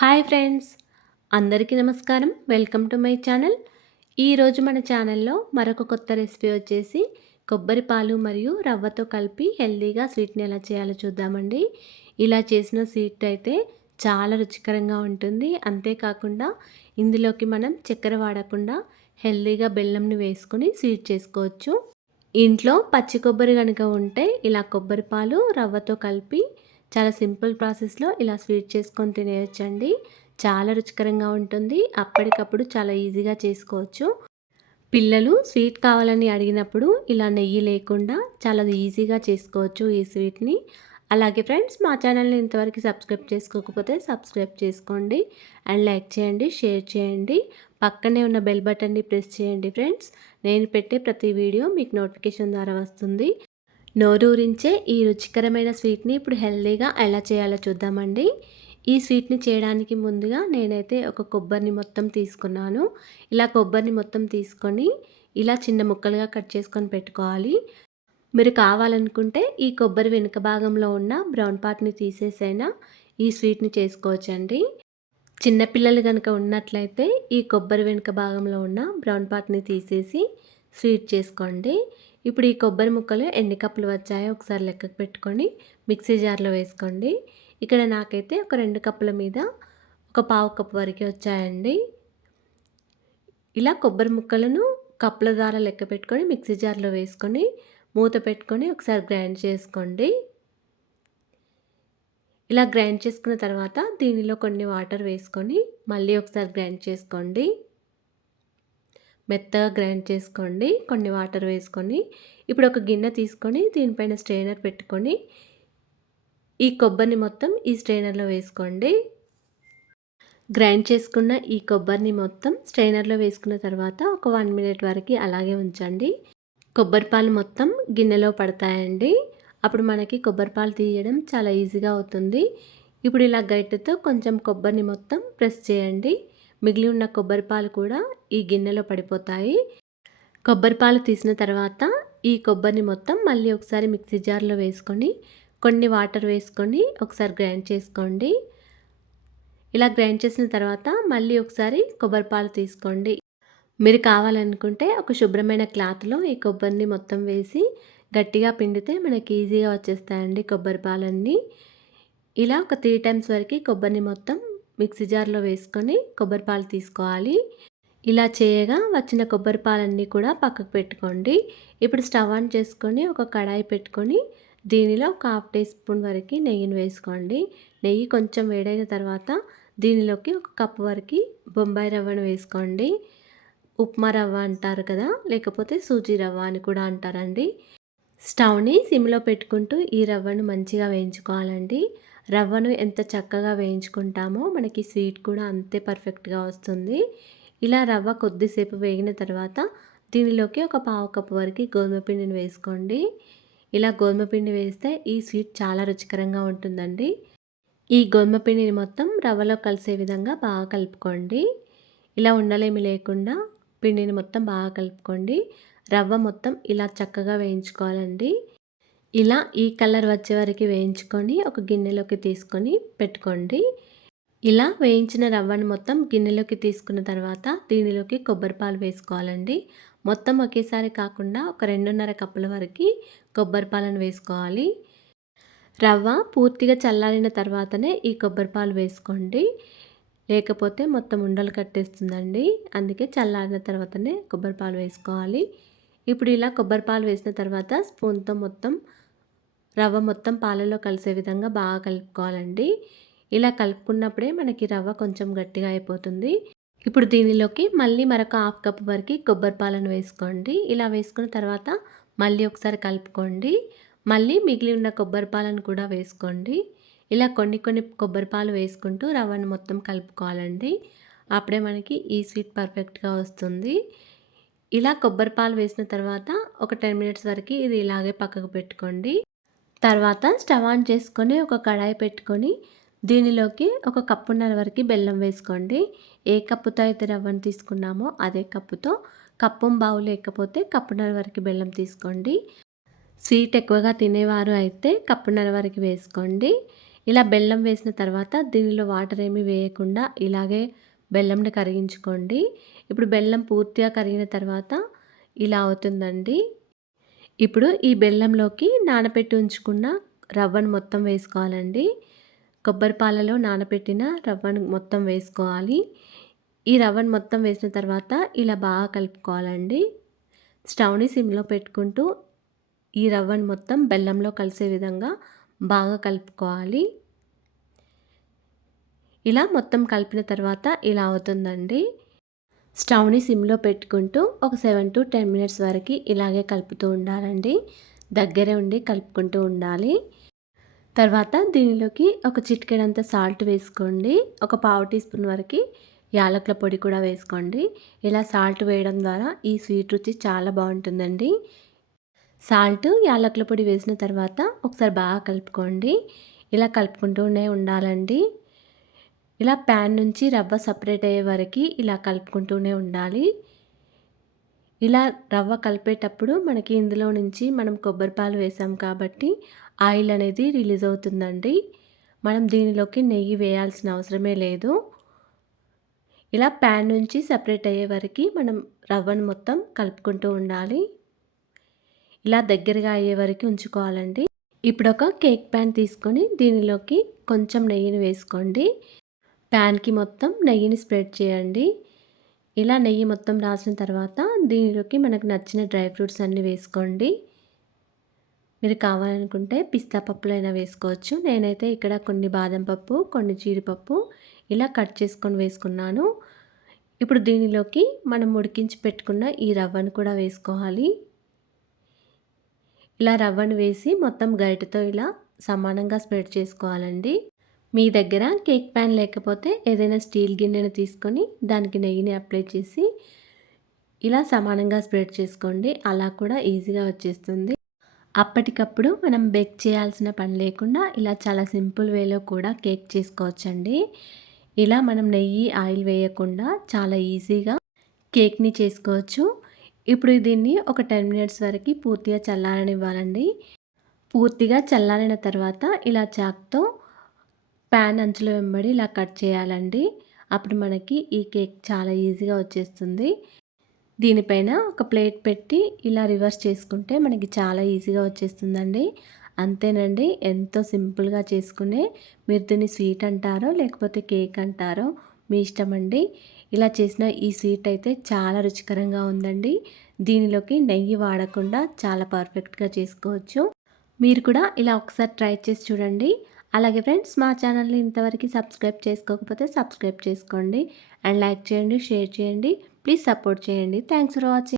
Hi friends, అందరికీ నమస్కారం. Welcome to my channel. ఈరోజు మన ఛానల్లో మరొక కొత్త రెసిపీ వచ్చేసి కొబ్బరి పాలు మరియు రవ్వతో కలిపి హెల్తీగా స్వీట్ని ఎలా చేయాలో చూద్దామండి. ఇలా చేసిన స్వీట్ అయితే చాలా రుచికరంగా ఉంటుంది. అంతేకాకుండా ఇందులోకి మనం చక్కెర వాడకుండా హెల్తీగా బెల్లంని వేసుకొని స్వీట్ చేసుకోవచ్చు. ఇంట్లో పచ్చి కొబ్బరి కనుక ఉంటే ఇలా కొబ్బరి పాలు రవ్వతో కలిపి చాలా సింపుల్ ప్రాసెస్లో ఇలా స్వీట్ చేసుకొని తినేయొచ్చండి. చాలా రుచికరంగా ఉంటుంది. అప్పటికప్పుడు చాలా ఈజీగా చేసుకోవచ్చు. పిల్లలు స్వీట్ కావాలని అడిగినప్పుడు ఇలా నెయ్యి లేకుండా చాలా ఈజీగా చేసుకోవచ్చు ఈ స్వీట్ని. అలాగే ఫ్రెండ్స్, మా ఛానల్ని ఇంతవరకు సబ్స్క్రైబ్ చేసుకోకపోతే సబ్స్క్రైబ్ చేసుకోండి అండ్ లైక్ చేయండి, షేర్ చేయండి. పక్కనే ఉన్న బెల్ బటన్ని ప్రెస్ చేయండి ఫ్రెండ్స్. నేను పెట్టే ప్రతి వీడియో మీకు నోటిఫికేషన్ ద్వారా వస్తుంది. నోరూరించే ఈ రుచికరమైన స్వీట్ని ఇప్పుడు హెల్తీగా ఎలా చేయాలో చూద్దామండి. ఈ స్వీట్ని చేయడానికి ముందుగా నేనైతే ఒక కొబ్బరిని మొత్తం తీసుకున్నాను. ఇలా కొబ్బరిని మొత్తం తీసుకొని ఇలా చిన్న ముక్కలుగా కట్ చేసుకొని పెట్టుకోవాలి. మీరు కావాలనుకుంటే ఈ కొబ్బరి వెనుక భాగంలో ఉన్న బ్రౌన్ పార్ట్ని తీసేసైనా ఈ స్వీట్ని చేసుకోవచ్చండి. చిన్నపిల్లలు కనుక ఉన్నట్లయితే ఈ కొబ్బరి వెనుక భాగంలో ఉన్న బ్రౌన్ పార్ట్ని తీసేసి స్వీట్ చేసుకోండి. ఇప్పుడు ఈ కొబ్బరి ముక్కలు ఎన్ని కప్పులు వచ్చాయో ఒకసారి లెక్కకు పెట్టుకొని మిక్సీ జార్లో వేసుకోండి. ఇక్కడ నాకైతే ఒక 2 కప్పుల మీద ఒక పావు కప్పు వరకు వచ్చాయండి. ఇలా కొబ్బరి ముక్కలను కప్పుల ద్వారా లెక్క పెట్టుకొని మిక్సీ జార్లో వేసుకొని మూత పెట్టుకొని ఒకసారి గ్రైండ్ చేసుకోండి. ఇలా గ్రైండ్ చేసుకున్న తర్వాత దీనిలో కొన్ని వాటర్ వేసుకొని మళ్ళీ ఒకసారి గ్రైండ్ చేసుకోండి. మెత్తగా గ్రైండ్ చేసుకోండి కొన్ని వాటర్ వేసుకొని. ఇప్పుడు ఒక గిన్నె తీసుకొని దీనిపైన స్ట్రెయినర్ పెట్టుకొని ఈ కొబ్బరిని మొత్తం ఈ స్ట్రెయినర్లో వేసుకోండి. గ్రైండ్ చేసుకున్న ఈ కొబ్బరిని మొత్తం స్ట్రెయినర్లో వేసుకున్న తర్వాత ఒక 1 మినిట్ వరకు అలాగే ఉంచండి. కొబ్బరి పాలు మొత్తం గిన్నెలో పడతాయండి. అప్పుడు మనకి కొబ్బరి పాలు తీయడం చాలా ఈజీగా అవుతుంది. ఇప్పుడు ఇలా గరిటెతో కొంచెం కొబ్బరిని మొత్తం ప్రెస్ చేయండి. మిగిలి ఉన్న కొబ్బరి పాలు కూడా ఈ గిన్నెలో పడిపోతాయి. కొబ్బరి పాలు తీసిన తర్వాత ఈ కొబ్బరిని మొత్తం మళ్ళీ ఒకసారి మిక్సీ జార్లో వేసుకొని కొన్ని వాటర్ వేసుకొని ఒకసారి గ్రైండ్ చేసుకోండి. ఇలా గ్రైండ్ చేసిన తర్వాత మళ్ళీ ఒకసారి కొబ్బరి పాలు తీసుకోండి. మీరు కావాలనుకుంటే ఒక శుభ్రమైన క్లాత్లో ఈ కొబ్బరిని మొత్తం వేసి గట్టిగా పిండితే మనకి ఈజీగా వచ్చేస్తాయండి కొబ్బరి పాలన్నీ. ఇలా ఒక 3 టైమ్స్ వరకు కొబ్బరిని మొత్తం మిక్సీ జార్లో వేసుకొని కొబ్బరి పాలు తీసుకోవాలి. ఇలా చేయగా వచ్చిన కొబ్బరి పాలన్నీ కూడా పక్కకు పెట్టుకోండి. ఇప్పుడు స్టవ్ ఆన్ చేసుకొని ఒక కడాయి పెట్టుకొని దీనిలో ఒక 1/2 టీ స్పూన్ వరకు నెయ్యిని వేసుకోండి. నెయ్యి కొంచెం వేడైన తర్వాత దీనిలోకి ఒక కప్పు వరకు బొంబాయి రవ్వను వేసుకోండి. ఉప్మా రవ్వ అంటారు కదా, లేకపోతే సూజీ రవ్వ అని కూడా అంటారండి. స్టవ్ని సిమ్లో పెట్టుకుంటూ ఈ రవ్వను మంచిగా వేయించుకోవాలండి. రవ్వను ఎంత చక్కగా వేయించుకుంటామో మనకి స్వీట్ కూడా అంతే పర్ఫెక్ట్గా వస్తుంది. ఇలా రవ్వ కొద్దిసేపు వేగిన తర్వాత దీనిలోకి ఒక పావు కప్పు వరకు గోధుమ పిండిని వేసుకోండి. ఇలా గోధుమ పిండి వేస్తే ఈ స్వీట్ చాలా రుచికరంగా ఉంటుందండి. ఈ గోధుమ పిండిని మొత్తం రవ్వలో కలిసే విధంగా బాగా కలుపుకోండి. ఇలా ఉండలేమి లేకుండా పిండిని మొత్తం బాగా కలుపుకోండి. రవ్వ మొత్తం ఇలా చక్కగా వేయించుకోవాలండి. ఇలా ఈ కలర్ వచ్చే వరకు వేయించుకొని ఒక గిన్నెలోకి తీసుకొని పెట్టుకోండి. ఇలా వేయించిన రవ్వను మొత్తం గిన్నెలోకి తీసుకున్న తర్వాత దీనిలోకి కొబ్బరి పాలు వేసుకోవాలండి. మొత్తం ఒకేసారి కాకుండా ఒక 2.5 కప్పుల వరకు కొబ్బరి పాలను వేసుకోవాలి. రవ్వ పూర్తిగా చల్లారిన తర్వాతనే ఈ కొబ్బరి పాలు వేసుకోండి. లేకపోతే మొత్తం ఉండలు కట్టేస్తుందండి. అందుకే చల్లారిన తర్వాతనే కొబ్బరి పాలు వేసుకోవాలి. ఇప్పుడు ఇలా కొబ్బరి పాలు వేసిన తర్వాత స్పూన్తో మొత్తం రవ్వ మొత్తం పాలలో కలిసే విధంగా బాగా కలుపుకోవాలండి. ఇలా కలుపుకున్నప్పుడే మనకి రవ్వ కొంచెం గట్టిగా అయిపోతుంది. ఇప్పుడు దీనిలోకి మళ్ళీ మరొక 1/2 కప్పు వరకు కొబ్బరి పాలను వేసుకోండి. ఇలా వేసుకున్న తర్వాత మళ్ళీ ఒకసారి కలుపుకోండి. మళ్ళీ మిగిలి ఉన్న కొబ్బరి పాలను కూడా వేసుకోండి. ఇలా కొన్ని కొన్ని కొబ్బరి పాలు వేసుకుంటూ రవ్వను మొత్తం కలుపుకోవాలండి. అప్పుడే మనకి ఈ స్వీట్ పర్ఫెక్ట్గా వస్తుంది. ఇలా కొబ్బరి పాలు వేసిన తర్వాత ఒక 10 మినిట్స్ వరకు ఇది ఇలాగే పక్కకు పెట్టుకోండి. తర్వాత స్టవ్ ఆన్ చేసుకొని ఒక కడాయి పెట్టుకొని దీనిలోకి ఒక కప్పున్నర వరకు బెల్లం వేసుకోండి. ఏ కప్పుతో అయితే రవ్వను తీసుకున్నామో అదే కప్పుతో కప్పుంబావు లేకపోతే కప్పున్నర వరకు బెల్లం తీసుకోండి. స్వీట్ ఎక్కువగా తినేవారు అయితే కప్పున్నర వరకు వేసుకోండి. ఇలా బెల్లం వేసిన తర్వాత దీనిలో వాటర్ ఏమీ వేయకుండా ఇలాగే బెల్లంని కరిగించుకోండి. ఇప్పుడు బెల్లం పూర్తిగా కరిగిన తర్వాత ఇలా అవుతుందండి. ఇప్పుడు ఈ బెల్లంలోకి నానబెట్టి ఉంచుకున్న రవ్వను మొత్తం వేసుకోవాలండి. కొబ్బరి పాలలో నానబెట్టిన రవ్వను మొత్తం వేసుకోవాలి. ఈ రవ్వను మొత్తం వేసిన తర్వాత ఇలా బాగా కలుపుకోవాలండి. స్టవ్‌ని సిమ్‌లో పెట్టుకుంటూ ఈ రవ్వను మొత్తం బెల్లంలో కలిసే విధంగా బాగా కలుపుకోవాలి. ఇలా మొత్తం కలిపిన తర్వాత ఇలా అవుతుందండి. స్టవ్‌ని సిమ్‌లో పెట్టుకుంటూ ఒక 7-10 మినిట్స్ వరకు ఇలాగే కలుపుతూ ఉండాలండి. దగ్గరే ఉండి కలుపుకుంటూ ఉండాలి. తర్వాత దీనిలోకి ఒక చిటికెడంత సాల్ట్ వేసుకోండి. ఒక పావు టీ స్పూన్ వరకు యాలకుల పొడి కూడా వేసుకోండి. ఇలా సాల్ట్ వేయడం ద్వారా ఈ స్వీట్ రుచి చాలా బాగుంటుందండి. సాల్ట్, యాలకుల పొడి వేసిన తర్వాత ఒకసారి బాగా కలుపుకోండి. ఇలా కలుపుకుంటూనే ఉండాలండి. ఇలా ప్యాన్ నుంచి రవ్వ సపరేట్ అయ్యే వరకు ఇలా కలుపుకుంటూనే ఉండాలి. ఇలా రవ్వ కలిపేటప్పుడు మనకి ఇందులో నుంచి మనం కొబ్బరి పాలు వేసాం కాబట్టి ఆయిల్ అనేది రిలీజ్ అవుతుందండి. మనం దీనిలోకి నెయ్యి వేయాల్సిన అవసరమే లేదు. ఇలా ప్యాన్ నుంచి సపరేట్ అయ్యే వరకు మనం రవ్వను మొత్తం కలుపుకుంటూ ఉండాలి. ఇలా దగ్గరగా అయ్యే వరకు ఉంచుకోవాలండి. ఇప్పుడు ఒక కేక్ ప్యాన్ తీసుకొని దీనిలోకి కొంచెం నెయ్యిని వేసుకోండి. ప్యాన్‌కి మొత్తం నెయ్యిని స్ప్రెడ్ చేయండి. ఇలా నెయ్యి మొత్తం రాసిన తర్వాత దీనిలోకి మనకు నచ్చిన డ్రై ఫ్రూట్స్ అన్నీ వేసుకోండి. మీరు కావాలనుకుంటే పిస్తా పప్పులైనా వేసుకోవచ్చు. నేనైతే ఇక్కడ కొన్ని బాదం పప్పు, కొన్ని జీడిపప్పు ఇలా కట్ చేసుకొని వేసుకున్నాను. ఇప్పుడు దీనిలోకి మనం ఉడికించి పెట్టుకున్న ఈ రవ్వను కూడా వేసుకోవాలి. ఇలా రవ్వను వేసి మొత్తం గరిటెతో ఇలా సమానంగా స్ప్రెడ్ చేసుకోవాలండి. మీ దగ్గర కేక్ ప్యాన్ లేకపోతే ఏదైనా స్టీల్ గిన్నెను తీసుకొని దానికి నెయ్యిని అప్లై చేసి ఇలా సమానంగా స్ప్రెడ్ చేసుకోండి. అలా కూడా ఈజీగా వచ్చేస్తుంది. అప్పటికప్పుడు మనం బేక్ చేయాల్సిన పని లేకుండా ఇలా చాలా సింపుల్ వేలో కూడా కేక్ చేసుకోవచ్చండి. ఇలా మనం నెయ్యి, ఆయిల్ వేయకుండా చాలా ఈజీగా కేక్‌ని చేసుకోవచ్చు. ఇప్పుడు దీన్ని ఒక 10 మినిట్స్ వరకు పూర్తిగా చల్లారనివ్వాలండి. పూర్తిగా చల్లారిన తర్వాత ఇలా చాక్‌తో ప్యాన్ అంచుల వెంబడి ఇలా కట్ చేయాలండి. అప్పుడు మనకి ఈ కేక్ చాలా ఈజీగా వచ్చేస్తుంది. దీనిపైన ఒక ప్లేట్ పెట్టి ఇలా రివర్స్ చేసుకుంటే మనకి చాలా ఈజీగా వచ్చేస్తుందండి. అంతేనండి, ఎంతో సింపుల్గా చేసుకునే, మీరు దీన్ని స్వీట్ అంటారో లేకపోతే కేక్ అంటారో మీ ఇష్టం అండి. ఇలా చేసిన ఈ స్వీట్ అయితే చాలా రుచికరంగా ఉందండి. దీనిలోకి నెయ్యి వాడకుండా చాలా పర్ఫెక్ట్గా చేసుకోవచ్చు. మీరు కూడా ఇలా ఒకసారి ట్రై చేసి చూడండి. అలాగే ఫ్రెండ్స్, మా ఛానల్ని ఇంతవరకు సబ్స్క్రైబ్ చేసుకోకపోతే సబ్స్క్రైబ్ చేసుకోండి. అండ్ లైక్ చేయండి, షేర్ చేయండి. ప్లీజ్ సపోర్ట్ చేయండి. Thanks for watching.